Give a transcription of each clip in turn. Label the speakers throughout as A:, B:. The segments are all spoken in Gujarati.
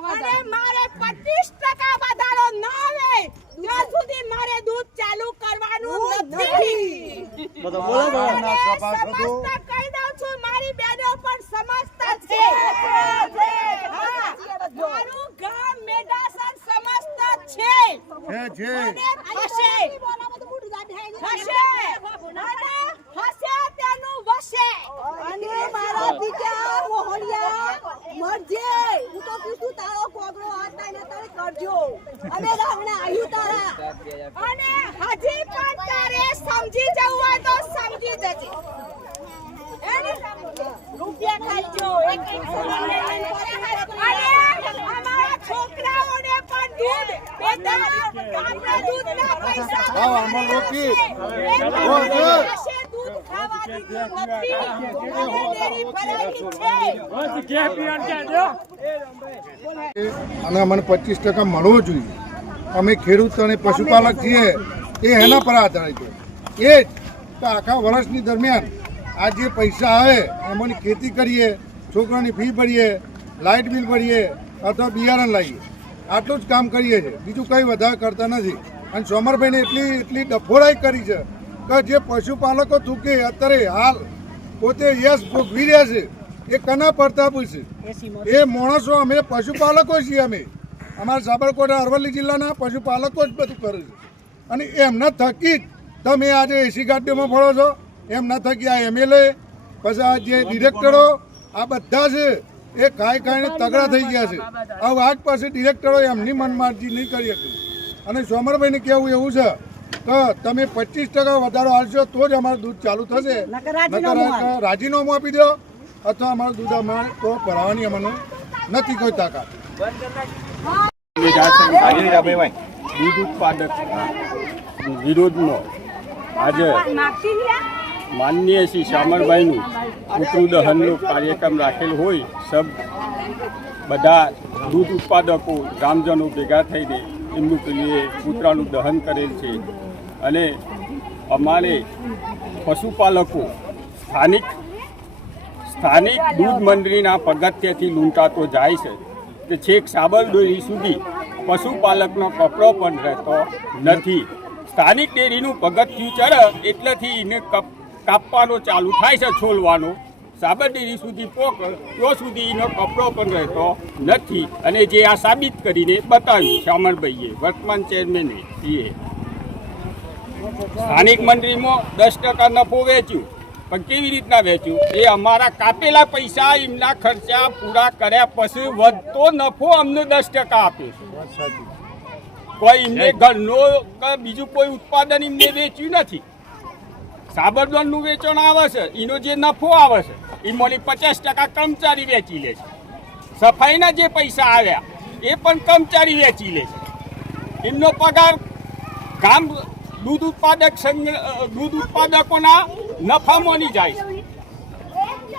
A: મારે પચીસ ટકા વધારો ન આવે. ત્યાં સુધી મારે દૂધ ચાલુ કરવાનું નથી. દઉં છું મારી બહેનો પણ સમજતા છે હા, મારું ગામ મેડાસણ સમજતા છે
B: છે છે
A: અને થશે થશે અને હશે તેનું વશે
C: અને મારા દીકરા મોહનિયા મરજે હું તો કીધું તારો કોગળો હાથ થાય ને તારે કરજો અમે રાવણા આવ્યું તારા
A: અને હજી પણ તારે સમજી જવું હોય તો સમજી જજે એને રૂપિયા ખાજો એક એક અને અમારા છોકરાઓને પણ દૂધ બેટા ગામના દૂધના પૈસા
B: આવો, આમાં રોકી.
A: એટલા
B: ઓ, જો.
A: પાસે દૂધ ખાવા દીધું નથી અને
B: અમને પચીસ ટકા મળવો જોઈએ. અમે ખેડૂત અને પશુપાલક છીએ, એ એના પર આધારિત છે. એ જ આખા વર્ષની દરમિયાન આ જે પૈસા આવે, એમાંની ખેતી કરીએ, છોકરાની ફી ભરીએ, લાઇટ બિલ ભરીએ, અથવા બિયારણ લાવીએ. આટલું જ કામ કરીએ છીએ. બીજું કંઈ વધારે કરતા નથી. અને સોમરભાઈને એટલી એટલી ડફોડાઈ કરી છે કે જે પશુપાલકો થૂકે અત્યારે હાલ પોતે યશ ભોગવી રહ્યા છે. એ કના પડતા પૂછશે એ માણસો અમે પશુપાલકો છીએ અમે. અમારા સાબરકોટા અરવલ્લી જિલ્લાના પશુપાલકો જ બધું કરે છે. અને એમના થકી જ તમે આજે એસી ગાડીઓમાં ફળો છો. એમના થકી આ એમએલએ પછી આ જે ડિરેક્ટરો આ બધા છે. એ કાંઈ કાંઈ તગડા થઈ ગયા છે. હવે આજ પાસે ડિરેક્ટરો એમની મનમારજી નહીં કરી હતી અને સોમરભાઈને કહેવું એવું છે કે તમે પચીસ ટકા વધારો આવશો તો જ અમારું દૂધ ચાલુ થશે. નકર રાજીનામું આપી દો. અથવા અમારું દૂધ અમારે તો ભરાવાની અમને નથી કોઈ તાકાત.
D: દૂધ ઉત્પાદક. વિરોધનો. આજે માનનીય શ્રી શામળભાઈનું પુતૃ દહનનો કાર્યક્રમ રાખેલ હોય, સબ બધા દૂધ ઉત્પાદકો, ગ્રામજનો ભેગા થઈને એમનું પેલીએ પુત્રાનું દહન કરેલ છે. અને અમારે પશુપાલકો સ્થાનિક સ્થાનિક દૂધ મંડળીના પગથિયાથી લૂંટાતો જાય છે. તે છેક સાબરડોલી સુધી પશુપાલકનો કપડો પણ રહેતો નથી. સ્થાનિક ડેરીનું પગથિયું ચર એટલેથી એને કાપવાનો ચાલુ થાય છે છોલવાનો. સાબર સુધી પોક, તો સુધી એનો કપડો પણ રહેતો નથી. અને જે આ સાબિત કરીને બતાવ્યું શામળભાઈએ વર્તમાન ચેરમેને એ સ્થાનિક મંડળીમાં દસ ટકા નફો વેચ્યું. પણ કેવી રીતના વેચ્યું? એ અમારા કાપેલા પૈસા એમના ખર્ચા પૂરા કર્યા પછી વધતો નફો અમને દસ ટકા આપે કોઈ એમને ઘરનો બીજું કોઈ ઉત્પાદન એમને વેચ્યું નથી. સાબરદોનનું વેચાણ આવે છે એનો જે નફો આવે છે એ એમાંની પચાસ ટકા કર્મચારી વેચી લે છે. સફાઈના જે પૈસા આવ્યા એ પણ કર્મચારી વેચી લે છે. એમનો પગાર ગામ દૂધ ઉત્પાદક દૂધ ઉત્પાદકોના નફામાંની જાય છે.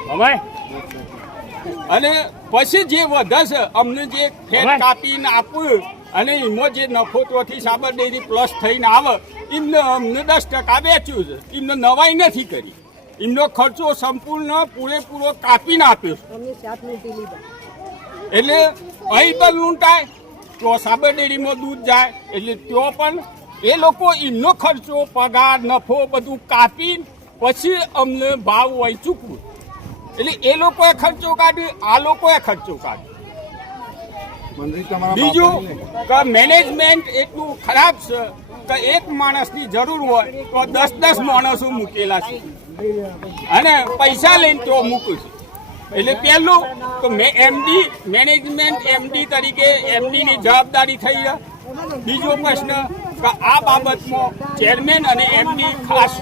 D: હવે? અને પછી જે વધે છે અમને જે ખેત કાપીને આપવું અને એમાં જે નફો ત્યાંથી સાબર ડેરી પ્લસ થઈને આવે એમને અમને દસ ટકા વેચ્યું છે. એમને નવાઈ નથી કરી. એમનો ખર્ચો સંપૂર્ણ પૂરેપૂરો કાપીને આપ્યો છે. એટલે અહીં પણ લૂંટાય તો સાબર ડેરીમાં દૂધ જાય એટલે ત્યાં પણ એ લોકો એમનો ખર્ચો પગાર નફો બધું કાપી પછી અમને ભાવ હોય ચૂકવું. એટલે એ લોકોએ ખર્ચો કાઢ્યો આ લોકોએ ખર્ચો કાઢ્યો. બીજું કે મેનેજમેન્ટ એટલું ખરાબ છે કે એક માણસની જરૂર હોય તો દસ દસ માણસો મૂકેલા છે. અને પૈસા લઈને તો મૂકું છું. એટલે પહેલું તો મેં એમડી મેનેજમેન્ટ એમડી તરીકે એમડીની જવાબદારી થઈ છે. બીજો પ્રશ્ન કે આ બાબતમાં ચેરમેન અને એમડી ખાસ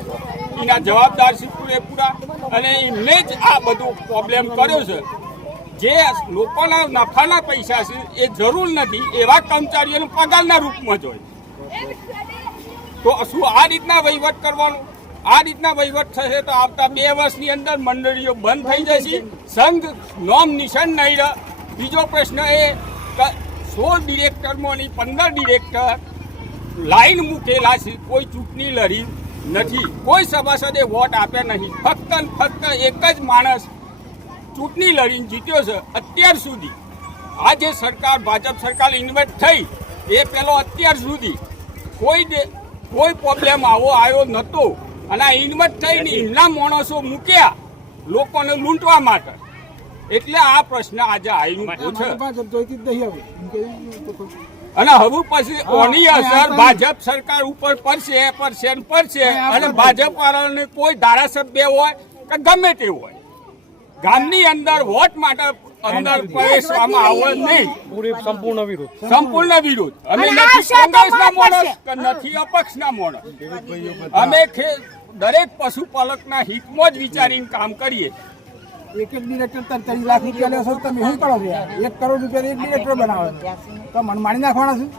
D: એના જવાબદાર છે પૂરેપૂરા. અને એમને જ આ બધું પ્રોબ્લેમ કર્યો છે. જે લોકોના નફાના પૈસા છે, એ જરૂર નથી, એવા કર્મચારીઓને પગારના રૂપમાં જોઈએ તો શું આ રીતના વહીવટ કરવાનું? આ રીતના વહીવટ થશે તો આવતા બે વર્ષની અંદર મંડળીઓ બંધ થઈ જશે. સંઘ નોમ નિશાન નહીં બીજો પ્રશ્ન એ સોળ ડિરેક્ટરમાંની પંદર ડિરેક્ટર લાઈન મૂકેલા છે, કોઈ ચૂંટણી લડી નથી, કોઈ સભાસદે વોટ આપ્યા નહીં. ફક્ત ફક્ત એક જ માણસ ચૂંટણી લડીને જીત્યો છે અત્યાર સુધી. આ જે સરકાર ભાજપ સરકાર ઇન્વેસ્ટ થઈ એ પેલો અત્યાર સુધી. કોઈ કોઈ પ્રોબ્લેમ આવો આવ્યો નહોતો અને આ ઇન્વેસ્ટ થઈને એમના માણસો મૂક્યા લોકોને લૂંટવા માટે. એટલે આ પ્રશ્ન આજે આવીને છે. અને હવે પછી ઓની અસર ભાજપ સરકાર ઉપર પડશે પડશે પડશે. અને ભાજપ વાળાને કોઈ ધારાસભ્ય હોય કે ગમે તે હોય. ગામની અંદર વોટ માટે અંદર પ્રવેશવામાં આવે નહીં.
E: સંપૂર્ણ વિરોધ.
D: સંપૂર્ણ વિરોધ. અમે નથી કોંગ્રેસના માણસ કે નથી અપક્ષના માણસ. અમે દરેક પશુપાલકના હિતમાં જ વિચારીને કામ કરીએ.
F: એક એક ડિરેક્ટર ત્રણ લાખ રૂપિયા લેશો તમે શું કરો છો એક કરોડ રૂપિયા એક ડિરેક્ટર બનાવે. તો મને માણી નાખવાના છું?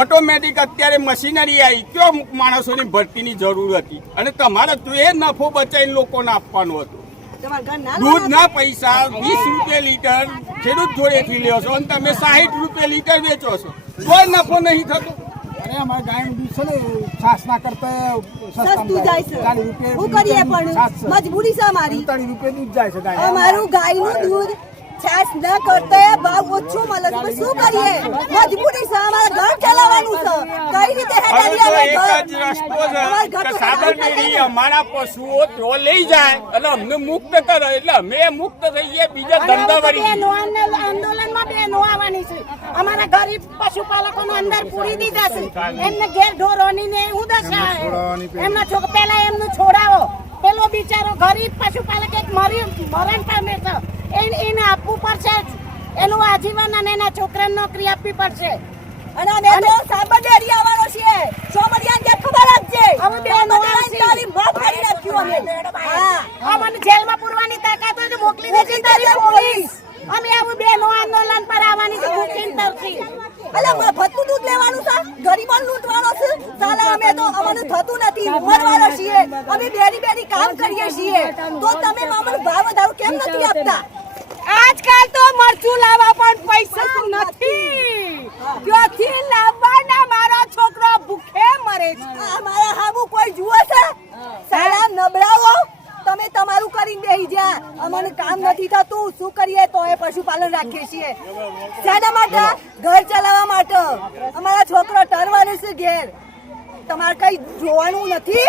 D: ઓટોમેટિક અત્યારે મશીનરી આવી. કયો માણસોની ભરતીની જરૂર હતી? અને તમારે તો એ નફો બચાવીને લોકોને આપવાનો હતો.
C: તમારા ઘર ના
D: દૂધના પૈસા વીસ રૂપિયા લીટર ખેડૂત જોડેથી લ્યો છો અને તમે સાહીઠ રૂપિયા લીટર વેચો છો. કોઈ નફો નહીં થતો.
F: અરે અમારા ગાયનું દૂધ છે ને છાસ કરતા
C: સસ્તું જાય છે.
F: ચાલીસ રૂપિયા
C: હું કરીએ પણ. મજબૂરી છે અમારી.
F: ઉનતાળીસ રૂપિયા દૂધ જાય છે ગાય
C: અમારું ગાયનું દૂધ છાસ ન કરતા ભાવ ઓછો મળે છે. શું કરીએ? મજબૂરી છે. અમારે ઘર ચલાવવાનું છે. કઈ રીતે
D: તો
C: અમે
D: એક જ
C: ઘર-
D: રસ્તો છે
C: ઘર
D: કે
C: તો
D: સાદર
C: ચલાવવું
D: ડેરી
C: પડે ને.
D: અમારા પશુઓ તો લઈ જાય. એટલે અમને મુક્ત કરે. એટલે અમે મુક્ત થઈએ બીજા ધંધા વળી
A: આંદોલનમાં બહેનો આવવાની છે. અમારા ગરીબ પશુપાલકોનો અંદર પૂરી દીધા છે. એમને ઘેર ઢોરોની ને એવું દશા એમના છોક પેલા એમનું છોડાવો. પેલો બિચારો ગરીબ પશુપાલક એક મરી મરણ પામે છે. એને એને આપવું પડશે જ. એનું આજીવન અને એના છોકરાને નોકરી આપવી પડશે.
C: અને અમે તો સાબર ડેરી આવવાનો છીએ. સોમરિયાને જે ખબર આપજે
A: હવે બહેનો
C: સોમરિયાને
A: આવશે.
C: તારી માફ કરી નાખ્યું અમે. હા.
A: અમને જેલમાં પૂરવાની તાકાત હોય તો મોકલી દેજે તારી પોલીસ. અમે આવું બહેનો આંદોલન પર આવવાની છે
C: અલા ભત્તું દૂધ લેવાનું છે? ગરીબોને લૂંટવાનો છે? સાલા અમે તો અમને થતું નથી. ઉંમરવાળા છીએ. અમે બેરી બેરી કામ કરીએ છીએ. તો તમે અમને ભાવ વધારો કેમ નથી આપતા?
A: આજકાલ તો મરચું લાવવા પણ પૈસા નથી. ક્યોથી લાવવાના મારો છોકરો ભૂખે મરે છે.
C: મારા હામું કોઈ જુએ છે? સાલા નબળાઓ, તમે તમારું કરીને બેહી જા. અમને કામ નથી થતું. શું કરીએ? તો એ પશુપાલન રાખીએ છીએ. શાના માટે, ઘર ચલાવવા માટે. અમારા છોકરો ટરવાનું છે ઘેર. તમારે કઈ જોવાનું નથી?